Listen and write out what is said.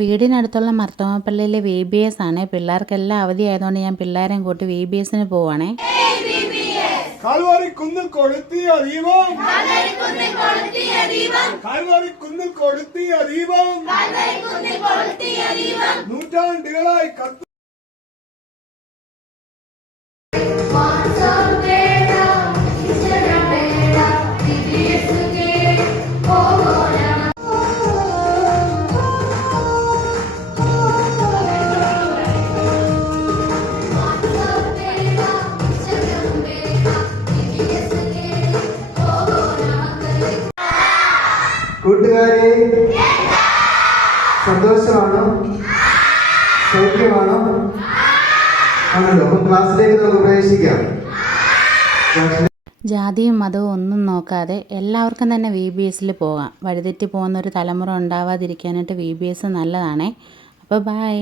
വീടിനടുത്തുള്ള മർത്തോമപ്പള്ളിയിലെ VBS ആണ്. പിള്ളേർക്കെല്ലാം അവധി ആയതുകൊണ്ട് ഞാൻ പിള്ളേരെയും കൂട്ടി VBSന് പോവാണേ. കാൽവാരിക്കുന്നിൽ കൊളുത്തിയ ദീപം, കാൽവാരിക്കുന്നിൽ കൊളുത്തിയ ദീപം, നൂറ്റാണ്ടുകളായി കത്ത് കൂട്ടുകാരെ, സന്തോഷമാണോ? സൗഖ്യമാണോ? ആണല്ലോ. അപ്പം ക്ലാസ്സിലേക്ക് നമുക്ക് പ്രവേശിക്കാം. ജാതിയും മതവും ഒന്നും നോക്കാതെ എല്ലാവർക്കും തന്നെ VBSൽ പോകാം. വഴിതെറ്റി പോകുന്ന ഒരു തലമുറ ഉണ്ടാവാതിരിക്കാനായിട്ട് VBS നല്ലതാണേ. അപ്പോൾ ബൈ.